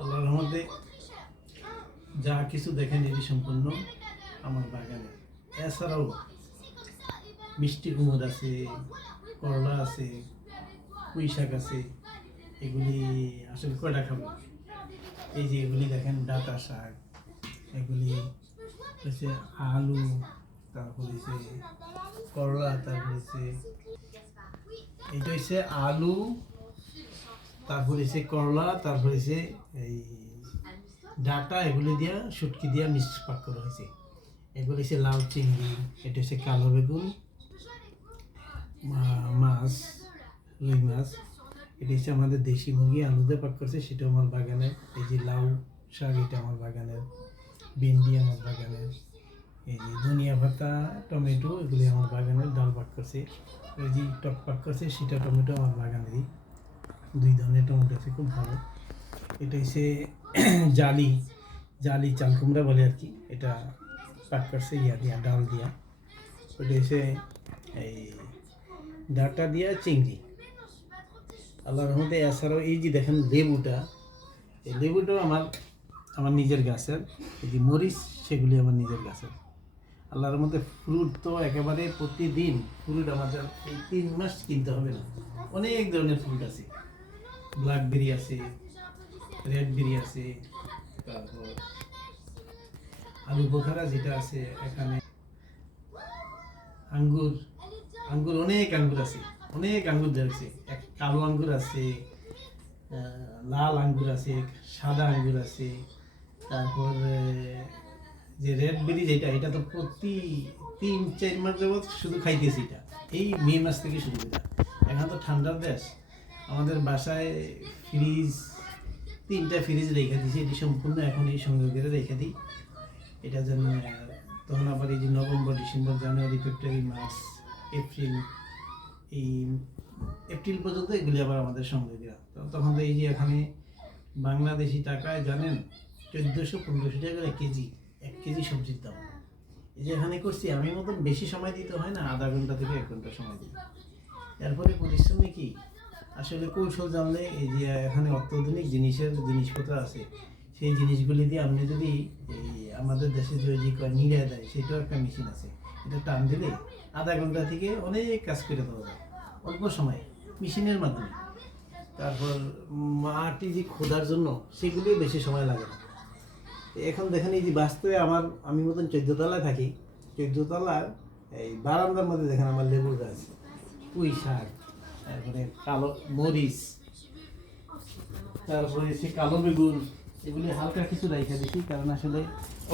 আল্লাহর রহমতে যা কিছু দেখেন এটি সম্পূর্ণ আমার বাগানে। এছাড়াও মিষ্টি কুমড় আছে, করলা আছে, পুঁই শাক আছে। এগুলি আসলে কয়টা খাবো? এই যে এগুলি দেখেন ডাঁটা শাক, এগুলি হচ্ছে আলু, তারপর হচ্ছে করলা, তারপর হচ্ছে এটা হচ্ছে আলু, তারপর হচ্ছে করলা, তারপর হচ্ছে এই ডাটা, এগুলি দিয়া শুটকি দিয়া মিক্স পাক করা হয়েছে। এগুলি হচ্ছে লাউ চিংড়ি, এটা হচ্ছে কালো বেগুন, মাছ, রুই মাছ। এটা হচ্ছে আমাদের দেশি মুরগি আলু দিয়ে পাক করছে, সেটা আমার বাগানের। এই যে লাউ শাক, এটা আমার বাগানের। ভিন্ডি আমার বাগানের। এই যে ধনিয়া পাতা, টমেটো, এগুলি আমার বাগানের। ডাল পাক করছে, ওই যে টক পাক করছে, সেটা টমেটো আমার বাগানেরই। 2 ধরনের টমেটো আছে, খুব ভালো। এটা হচ্ছে জালি জালি চাল কুমড়া বলে আর কি। এটা পাক করছে ইয়া দিয়া, ডাল দিয়া। ওটা হচ্ছে এই ডাটা দিয়া চিংড়ি। আল্লাহর রহমতে এছাড়াও এই যে দেখেন লেবুটা, এই লেবুটাও আমার আমার নিজের গাছের। এই যে মরিচ, সেগুলি আমার নিজের গাছের। আল্লাহর মধ্যে ফ্রুট তো একেবারে প্রতিদিন ফ্রুট আমাদের এই 3 মাস কিনতে হবে না। অনেক ধরনের ফ্রুট আছে, ব্ল্যাকবেরি আছে, রেড বেরি আছে, তারপর আলু বোখারা যেটা আছে এখানে, আঙ্গুর, আঙ্গুর অনেক আঙ্গুর আছে, অনেক আঙ্গুর ধরেছে। এক কালো আঙ্গুর আছে, লাল আঙ্গুর আছে, সাদা আঙ্গুর আছে। তারপর যে রেড বেরি যেটা, এটা তো প্রতি 3-4 মাস যাবৎ শুধু খাইতেছি এটা। এই মে মাস থেকে শুরু করে। এখন তো ঠান্ডার দেশ, আমাদের বাসায় ফ্রিজ, 3টা ফ্রিজ রেখে দিয়েছি। এটি সম্পূর্ণ এখন এই সংগ্রহ করে রেখে দিই। এটা যেন তখন আবার এই যে নভেম্বর, ডিসেম্বর, জানুয়ারি, ফেব্রুয়ারি, মার্চ, এপ্রিল, এই এপ্রিল পর্যন্ত এগুলি আবার আমাদের সংগ্রহ করা। তখন তো এই যে এখানে বাংলাদেশি টাকায় জানেন 1400-1500 টাকা কেজি, 1 কেজি সবজির দাম। এই যে এখানে করছি, আমি মতন বেশি সময় দিতে হয় না, আধা ঘন্টা থেকে 1 ঘন্টা সময় দিই। এরপরে পরিশ্রমী কি, আসলে কৌশল জানলে এই যে এখানে অত্যাধুনিক জিনিসপত্র আছে, সেই জিনিসগুলি দিয়ে আপনি যদি এই আমাদের দেশে যে নিড়ে দেয়, সেটাও একটা মেশিন আছে। এটা টান দিলে আধা ঘন্টা থেকে অনেক কাজ করে দেওয়া যায় অল্প সময়ে, মেশিনের মাধ্যমে। তারপর মাটি যে খোদার জন্য, সেগুলি বেশি সময় লাগে না। এখন দেখেন এই যে বাস্তবে আমি মতন 14 তলায় থাকি। 14 তলার এই বারান্দার মধ্যে দেখেন আমার লেবুর গাছ, পুঁই শাক, তারপরে কালো মরিচ, তারপরে সে কালো বেগুন, এগুলি হালকা কিছু রাইখা দিছি, কারণ আসলে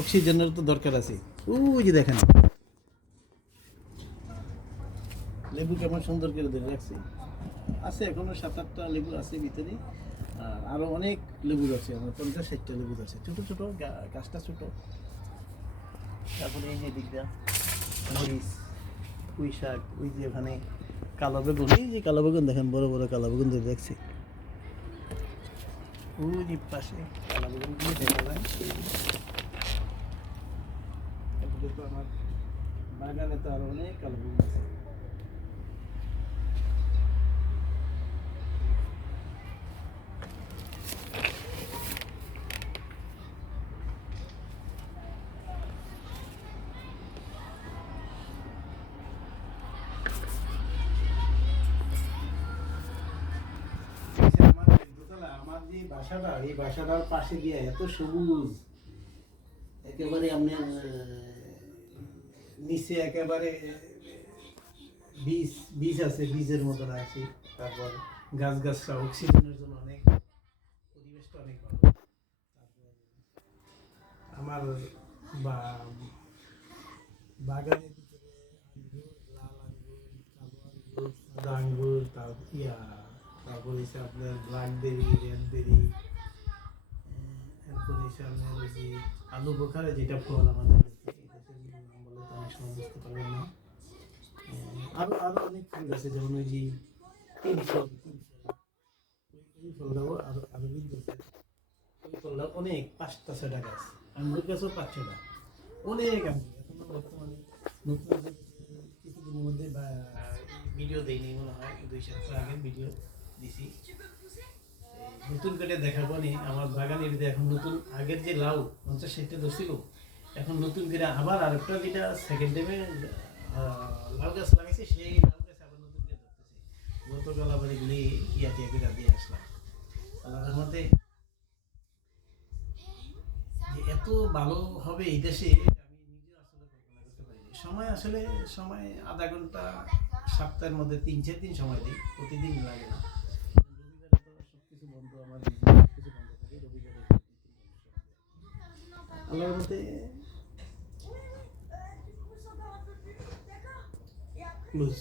অক্সিজেনের তো দরকার আছে। ওই যে দেখেন লেবু কেমন সুন্দর করে ধরে রাখছি। আছে এখনো 7-8টা লেবু আছে ভিতরে। আর আরো অনেক লেবু আছে, আমার 50-60টা লেবু আছে, ছোট ছোট, গাছটা ছোট। তারপরে এই যে দিকটা মরিচ, পুঁই শাক, ওই যে ওখানে কালো বেগুন, এই যে কালো বেগুন দেখেন, বড় বড় কালো বেগুন ধরে রাখছি। ওই যে পাশে কালো বেগুনগুলো দেখা যায়। এগুলো তো আমার বাগানে তো আরো অনেক কালো বেগুন আছে। আমার যে বাসাটা, এই বাসাটার পাশে দিয়ে এত সবুজ, একেবারে আপনার নিচে একেবারে বীজ বীজ আছে, বীজের মতন আছে। তারপর গাছটা অক্সিজেনের জন্য অনেক, পরিবেশটা অনেক ভালো। তারপর আমার বা বাগানের ভিতরে আঙ্গুর, লাল আঙ্গুর, কালো আঙ্গুর, সাদা আঙ্গুর, তারপর এসে আপনার ব্ল্যাকবেরি, রেডবেরি, এরপর এসে আপনার ওই যে আলু বোখারা, যেটা ফল আমাদের দেশে, নাম বলে তো অনেক সময় বুঝতে পারবেন না। আরো আরো অনেক ফুল আছে, যেমন ওই যে তিল ফল, ওই ফলটাও আরো আরো বৃদ্ধি আছে। ওই ফলটা অনেক, 5টা 6টা গাছ, আঙ্গুর গাছও 5-6টা, অনেক আঙ্গুর। এখনো বর্তমানে নতুন কিছুদিনের মধ্যে ভিডিও দেয়নি মনে হয়, 2 সপ্তাহ আগের ভিডিও দিছি। নতুন করে দেখাবো নি আমার বাগানের ভিতরে এখন নতুন আগের যে লাউ 50-60টা ধরছিল এখন নতুন করে আবার আরেকটা যেটা সেকেন্ড টাইমে লাউ গাছ লাগাইছে সেই লাউ গাছ আবার নতুন করে ধরতেছে। গতকাল আবার এগুলি টিয়া করে দিয়ে আসলাম। আল্লাহর রহমতে যে এত ভালো হবে এই দেশে আমি নিজেও আসলে কল্পনা করতে পারিনি। সময় আসলে সময় আধা ঘন্টা সপ্তাহের মধ্যে 3-4 দিন সময় দিই, প্রতিদিন লাগে না। রবিবারে তো সবকিছু বন্ধ, আমার সবকিছু বন্ধ থাকে রবিবারে 2-3 ঘন্টা সময় দেয়। আল্লাহর মতে ক্লোজ।